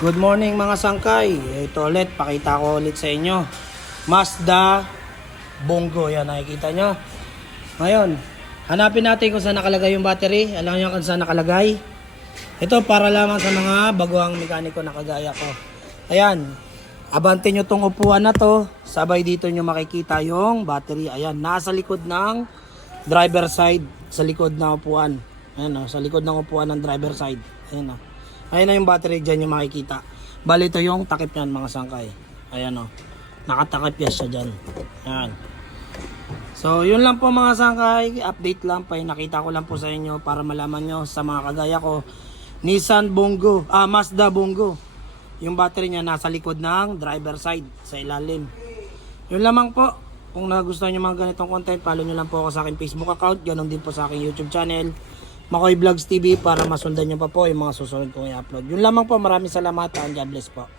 Good morning mga sangkay. Ito ulit, pakita ko ulit sa inyo. Mazda Bongo, yan nakikita nyo. Ngayon, hanapin natin kung saan nakalagay yung battery. Alam nyo kung saan nakalagay. Ito para lamang sa mga baguhang mekaniko na kagaya ko. Ayan, abante nyo tong upuan na to. Sabay dito nyo makikita yung battery. Ayan, nasa likod ng driver side. Sa likod ng upuan. Ayan o, sa likod ng upuan ng driver side. Ayan o. Ayan na yung battery dyan yung makikita. Bali ito yung takip yan mga sangkay. Ayan o. Nakatakip yan siya dyan. Ayan. So yun lang po mga sangkay. Update lang pa. Nakita ko lang po sa inyo para malaman nyo sa mga kagaya ko. Nissan Bongo. Mazda Bongo. Yung battery niya nasa likod ng driver side. Sa ilalim. Yun lamang po. Kung nagustuhan nyo mga ganitong content, follow nyo lang po ako sa aking Facebook account. Ganon din po sa aking YouTube channel. Makoy Vlogs TV para masundan nyo pa po yung mga susunod kong i-upload. Yun lamang po, maraming salamat and God bless po.